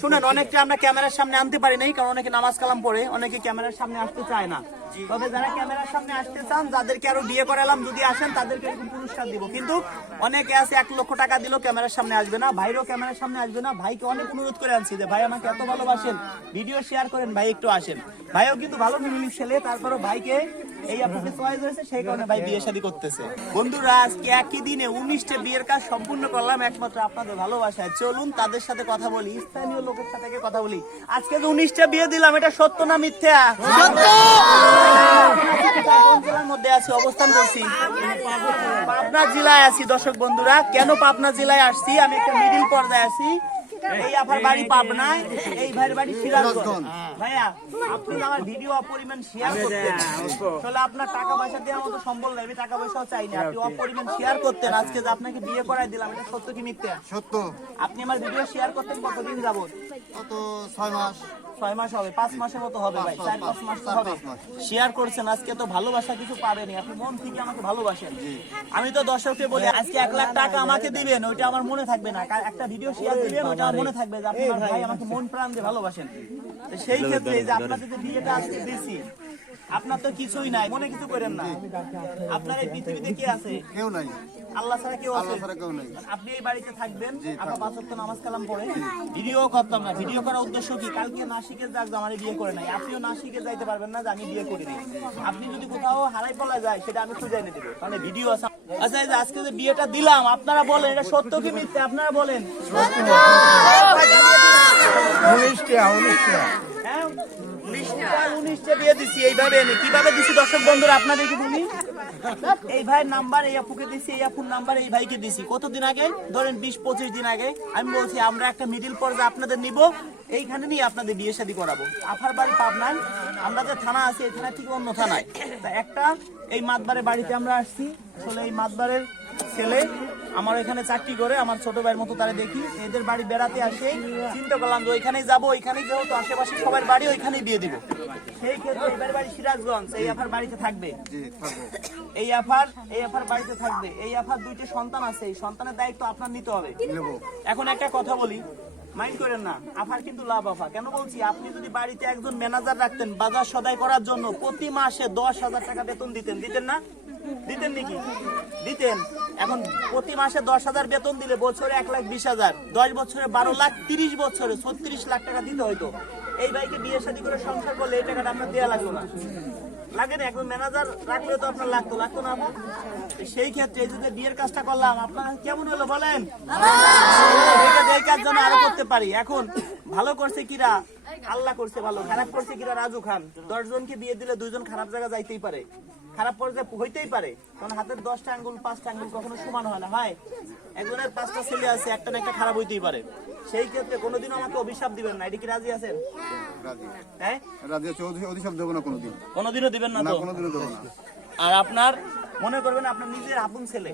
শুনেন, অনেকটা আমরা ক্যামেরার সামনে আনতে পারি নাই, কারণ অনেকে নামাজ কালাম পড়ে, অনেকে ক্যামেরার সামনে আসতে চায় না। তবে যারা ক্যামেরার সামনে আসতে চান, যাদেরকে আরো বিয়ে করালাম, যদি আসেন তাদেরকে এরকম পুরস্কার দিব। কিন্তু অনেকে আছে 1 লক্ষ টাকা দিলেও ক্যামেরার সামনে আসবে না, ভাইরও ক্যামেরার সামনে আসবে না। ভাইকে অনেক অনুরোধ করে আনছি যে ভাই আমাকে এত ভালোবাসেন, ভিডিও শেয়ার করেন, ভাই একটু আসেন। ভাইও কিন্তু ভালো ফ্যামিলির ছেলে, তারপরও ভাইকে এই আপনাকে চয়েস হয়েছে, সেই কারণে ভাই বিয়ে শাদী করতেছে। বন্ধুরা, আজকে একই দিনে 19টা বিয়ের কাজ সম্পূর্ণ করলাম একমাত্র আপনাদের ভালোবাসায়। চলুন তাদের সাথে কথা বলি, স্থানীয় লোকের সাথে কথা বলি। আজকে যে 19টা বিয়ে দিলাম, এটা সত্য না মিথ্যা? সত্য। জেলার মধ্যে আছি, অবস্থান করছি পাবনা জেলায় আছি। দর্শক বন্ধুরা, কেন পাবনা জেলায় আসছি? আমি একটা মিডিল পর্যায়ে আছি। এই আপনার বাড়ি পাবনায়, এই ভাইয়ের বাড়ি সিরাজগঞ্জ। ভাইয়া, আপনি আমার ভিডিও অপরিমাণ শেয়ার করতেন, তাহলে আপনার টাকা পয়সা দেওয়ার মতো সম্বল নাই, আমি টাকা পয়সাও চাই না, আপনি অপরিমাণ শেয়ার করতেন। আজকে যে আপনাকে বিয়ে করাই দিলাম, এটা সত্য কি মিথ্যা? সত্য। আপনি আমার ভিডিও শেয়ার করতেন কতদিন যাবত? কত 6 মাস। 6 মাস হবে, 5 মাসের মতো হবে ভাই, 4-5 মাস তো হবে শেয়ার করছেন। আজকে তো ভালোবাসা কিছু পাবেনি, আপনি মন থেকে আমাকে ভালোবাসেন। আমি তো দর্শককে বলি, আজকে 1 লাখ টাকা আমাকে দিবেন, ওইটা আমার মনে থাকবে না। একটা ভিডিও শেয়ার দিবেন, ওইটা আমার মনে থাকবে যে আপনি আমার ভাই, আমাকে মন প্রাণ দিয়ে ভালোবাসেন। সেই ক্ষেত্রে যে আপনাদের যে বিয়েটা আজকে দিছি, আপনার তো কিছুই নাই, মনে কিছু করেন না। আপনার এই পৃথিবীতে কি আছে? কেউ নাই, আল্লাহ ছাড়া কেউ আছে? আপনি এই বাড়িতে থাকবেন, আপনার 5 ওয়াক্ত নামাজ কালাম পড়ে, ভিডিও করতাম না। ভিডিও করার উদ্দেশ্য কি? কালকে নাসিকে যাক যে আমার বিয়ে করে নাই, আপনিও নাসিকে যাইতে পারবেন না যে আমি বিয়ে করিনি। আপনি যদি কোথাও হারাই পলা যায়, সেটা আমি খুঁজে এনে দেবো, কারণ ভিডিও আছে। আচ্ছা, এই যে আজকে যে বিয়েটা দিলাম, আপনারা বলেন এটা সত্য কি মিথ্যা? আপনারা বলেন। 19টা বিয়ে দিচ্ছি এইভাবে এনে। কিভাবে দিচ্ছি দর্শক বন্ধুরা আপনাদেরকে বলি। এই ভাইয়ের নাম্বার এই আপুকে দিচ্ছি, এই আপুর নাম্বার এই ভাইকে দিচ্ছি। কতদিন আগে? ধরেন 20-25 দিন আগে। আমি বলছি আমরা একটা মিডিল পর্যায়ে আপনাদের নিব, এইখানে নিয়ে আপনাদের বিয়ে শাদী করাবো। আফার বাড়ি পাবনায়, আমরা যে থানা আছি এই থানা ঠিক অন্য থানায়। তা একটা এই মাতবারের বাড়িতে আমরা আসছি। আসলে এই মাতবারের ছেলে আমার এখানে চাকরি করে, আমার ছোট ভাইয়ের মতো তারা দেখি, এদের বাড়ি বেড়াতে আসে। চিন্তা করলাম যে ওইখানেই যাবো, ওইখানেই যেহেতু আশেপাশে সবার বাড়ি, ওইখানেই বিয়ে দিব। সেই ক্ষেত্রে এবার বাড়ি সিরাজগঞ্জ, এই আফার বাড়িতে থাকবে, এই আফার বাড়িতে থাকবে। এই আফার 2টি সন্তান আছে, এই সন্তানের দায়িত্ব আপনার নিতে হবে। এখন একটা কথা বলি, মাইন্ড করেন না, আফার কিন্তু লাভ। আফা কেন বলছি? আপনি যদি বাড়িতে একজন ম্যানেজার রাখতেন বাজার সদাই করার জন্য, প্রতি মাসে 10,000 টাকা বেতন দিতেন, দিতেন না? দিতেন নাকি? দিতেন। এখন প্রতি মাসে 10,000 বেতন দিলে বছরে 1,20,000, 10 বছরে 12 লাখ, 30 বছরে 36 লাখ টাকা দিতে হইতো। এই ভাইকে বিয়ে শাদী করে সংসার করলে এই টাকাটা আপনার দেওয়া লাগলো না, লাগে না? একজন ম্যানেজার রাখলে তো আপনার লাগতো না আপু? সেই ক্ষেত্রে এই যে বিয়ের কাজটা করলাম, আপনার কেমন হলো বলেন? এই কাজ যেন আরো করতে পারি। এখন ভালো করছে কিরা? আল্লাহ করছে ভালো, খারাপ করছে কিরা? রাজু খান। 10 জনকে বিয়ে দিলে 2 জন খারাপ জায়গা যাইতেই পারে, খারাপ পর্যায়ে হইতেই পারে, কারণ হাতের 10টা আঙ্গুল 5টা আঙ্গুল কখনো সমান হয় না। হয় একজনের 5টা ছেলে আছে, একটা না একটা খারাপ হইতেই পারে। সেই ক্ষেত্রে কোনোদিনও আমাকে অভিশাপ দিবেন না, এটা কি রাজি আছেন? হ্যাঁ, রাজি আছি। অভিশাপ দেব না কোনোদিন, কোনোদিনও দিবেন না তো? কোনোদিনও দেব না। আর আপনার মনে করবেন আপনার নিজের আপন ছেলে,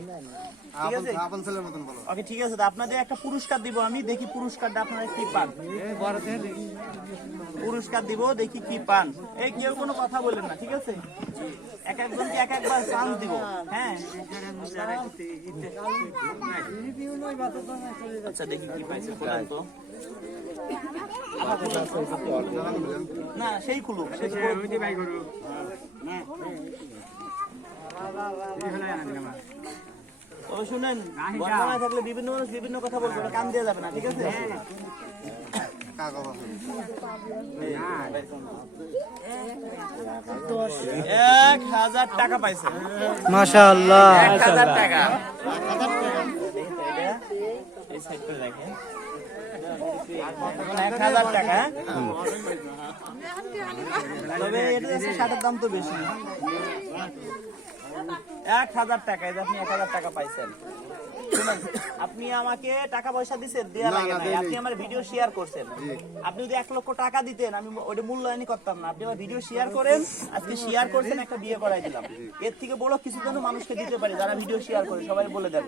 ঠিক আছে? আপন ছেলের মতন বলো। ওকে, ঠিক আছে। তো আপনাদের একটা পুরস্কার দিব আমি, দেখি পুরস্কারটা আপনারা কি পান। পুরস্কার দিব, দেখি কি পান। এই কেউ কোনো কথা বলেন না, ঠিক আছে? এক একজনকে এক একবার চান্স দিব। হ্যাঁ, আচ্ছা, দেখি কি পাইছে বলেন তো। না, সেই খুলুক, তবে শুনেন, বর্তমানে থাকলে বিভিন্ন মানুষ বিভিন্ন কথা বলবে, কান দিয়ে যাবে না, ঠিক আছে? 1,000 টাকা পাইছে, মাশাআল্লাহ। 1,000 টাকা। এই সাইড করে রাখেন। 1,000 টাকা। তবে এটা শার্টের দাম তো বেশি। 1,000 টাকা, আপনি 1,000 টাকা পাইছেন। আপনি আমাকে টাকা পয়সা দিচ্ছেন, দেয়া লাগে না। আপনি আমার ভিডিও শেয়ার করছেন। আপনি যদি 1 লক্ষ টাকা দিতেন, আমি ওটা মূল্যায়নই করতাম না। আপনি আমার ভিডিও শেয়ার করেন, আজকে শেয়ার করছেন, একটা বিয়ে করাই দিলাম। এর থেকে বড় কিছু যেন মানুষকে দিতে পারি যারা ভিডিও শেয়ার করে। সবাই বলে দেন,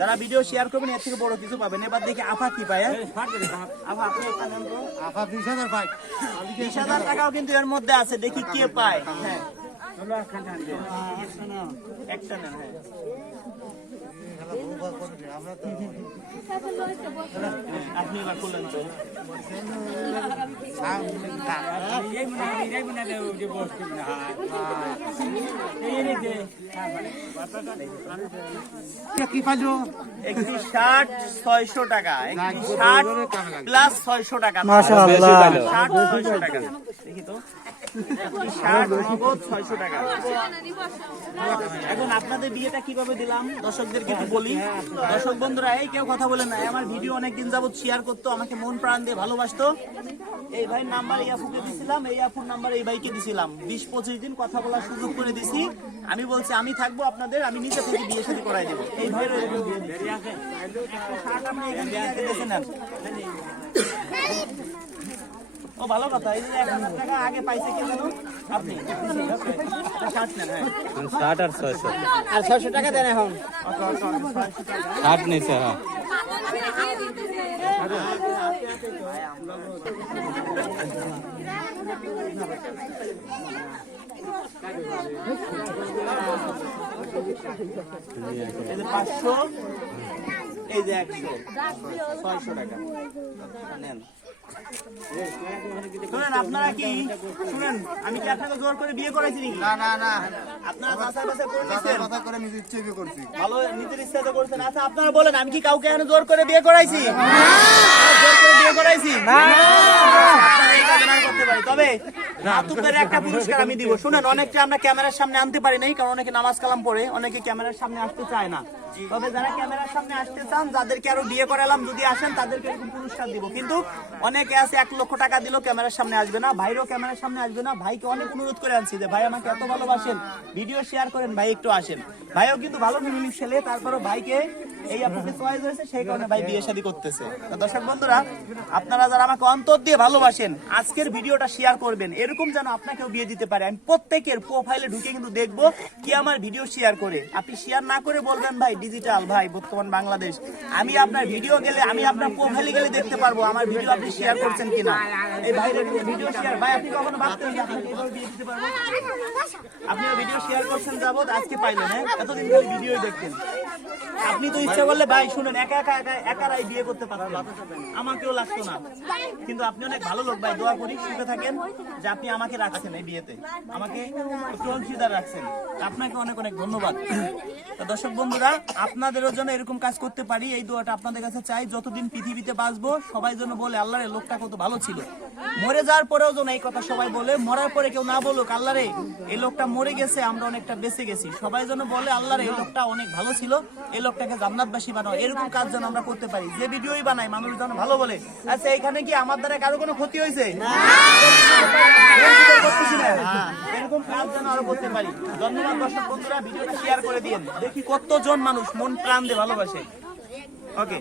যারা ভিডিও শেয়ার করবেন এর থেকে বড় কিছু পাবেন। এবার দেখি আফা কি পায়। আফা, আপনি একটা নেন তো। আফা 20,000 পায়। 20,000 টাকাও কিন্তু এর মধ্যে আছে, দেখি কে পায়। হ্যাঁ, একটা নেন, হ্যাঁ। আপনি এবার করলেন তো। কি পাইলো? একটি শার্ট 600 টাকা, একটি শার্ট প্লাস 600 টাকা। মাশাআল্লাহ। শার্ট 600 টাকা। দেখি তো, একটি শার্ট নগদ 600 টাকা। এখন আপনাদের বিয়েটা কিভাবে দিলাম দর্শকদেরকে একটু বলি। দর্শক বন্ধুরা, এই কেউ কথা বলে না, আমার ভিডিও অনেকদিন যাবত শেয়ার করতো, আমাকে মন প্রাণ দিয়ে ভালোবাসতো। এই ভাইয়ের নাম্বার এই আপুকে দিছিলাম, এই আপুর নাম্বার এই ভাইকে দিছিলাম। 20-25 দিন কথা বলার সুযোগ করে দিছি। আমি বলছি আমি থাকবো আপনাদের, আমি নিজে থেকে বিয়ে শাদী করাই দেবো। এই ভাইয়ের এরকম বিয়ে দিচ্ছি। একটা শার্ট আপনি এখান থেকে আগে দেখে নেন। ও ভালো কথা, এই যে 1000 টাকা আগে পাইছে কে জানো? আপনি শার্ট নেন, হ্যাঁ। 60 আর 600 আর 600 টাকা দেন এখন। 60 নিছে। হ্যাঁ, এই যে 500, এই যে 100, 600 টাকা নেন। শুনেন, আপনারা কি শুনেন, আমি কি আপনাকে জোর করে বিয়ে করাইছি নাকি? না না না, আপনারা যাচাই বাছাই করে নিছেন? কথা করে নিজে ইচ্ছে বিয়ে করছি। ভালো, নিজের ইচ্ছাতে করছেন। আচ্ছা আপনারা বলেন, আমি কি কাউকে এখানে জোর করে বিয়ে করাইছি? জোর করে বিয়ে করাইছি না। আপনারা এই কাজ না করতে পারি, তবে আতুকের একটা পুরস্কার আমি দিব। শুনেন, অনেকটা আমরা ক্যামেরার সামনে আনতে পারি নাই, কারণ অনেকে নামাজ কালাম পড়ে, অনেকে ক্যামেরার সামনে আসতে চায় না। তবে যারা ক্যামেরার সামনে আসতে চান, যাদেরকে আরো বিয়ে করালাম, যদি আসেন তাদেরকে এরকম পুরস্কার দিব। কিন্তু অনেকে আছে 1 লক্ষ টাকা দিল, ক্যামেরার সামনে আসবে না, ভাইরও ক্যামেরার সামনে আসবে না। ভাইকে অনেক অনুরোধ করে আনছি যে ভাই আমাকে এত ভালোবাসেন, ভিডিও শেয়ার করেন, ভাই একটু আসেন। ভাইও কিন্তু ভালো ফ্যামিলির ছেলে, তারপরও ভাইকে এই আপুকে চয়েস হয়েছে, সেই কারণে ভাই বিয়ে শাদী করতেছে। তো দর্শক বন্ধুরা, আপনারা যারা আমাকে অন্তর দিয়ে ভালোবাসেন, আজকের ভিডিওটা শেয়ার করবেন, এরকম যেন আপনাকেও বিয়ে দিতে পারে। আমি প্রত্যেকের প্রোফাইলে ঢুকে কিন্তু দেখবো কি আমার ভিডিও শেয়ার করে। আপনি শেয়ার না করে বলবেন ভাই ডিজিটাল, ভাই বর্তমান বাংলাদেশ, আমি আপনার ভিডিও গেলে, আমি আপনার প্রোফাইলে গেলে দেখতে পারবো আমার ভিডিও আপনি শেয়ার করছেন কিনা। এই ভাইয়ের ভিডিও শেয়ার, ভাই আপনি কখনো ভাবতেন যে আপনাকে এইভাবে বিয়ে দিতে পারবো? আপনিও ভিডিও শেয়ার করছেন যাবত, আজকে পাইলেন, হ্যাঁ? এতদিন খালি ভিডিওই দেখতেন। আপনি তো ইচ্ছা করলে ভাই শুনেন, একারাই বিয়ে করতে পারতেন, আমাকেও লাগতো না। কিন্তু আপনি অনেক ভালো লোক ভাই, দোয়া করি সুখে থাকেন যে আপনি আমাকে রাখছেন এই বিয়েতে, আমাকে একটু অংশীদার রাখছেন। আপনাকে অনেক অনেক ধন্যবাদ। তো দর্শক বন্ধুরা, আপনাদেরও জন্য এরকম কাজ করতে পারি, এই দোয়াটা আপনাদের কাছে চাই। যতদিন পৃথিবীতে বাঁচবো, সবাই যেন বলে আল্লাহরে লোকটা কত ভালো ছিল। মরে যাওয়ার পরেও যেন এই কথা সবাই বলে, মরার পরে কেউ না বলুক আল্লাহরে এই লোকটা মরে গেছে, আমরা অনেকটা বেঁচে গেছি। সবাই যেন বলে আল্লাহরে এই লোকটা অনেক ভালো ছিল, এই লোকটাকে জান্নাতবাসী বানাও। এরকম কাজ যেন আমরা করতে পারি, যে ভিডিওই বানাই মানুষ যেন ভালো বলে। আচ্ছা, এইখানে কি আমার দ্বারা কারো কোনো ক্ষতি হয়েছে? এরকম কাজ যেন আরো করতে পারি। ধন্যবাদ দর্শক বন্ধুরা, ভিডিওটা শেয়ার করে দিন, দেখি কতজন মানুষ মন প্রাণ দিয়ে ভালোবাসে। ওকে।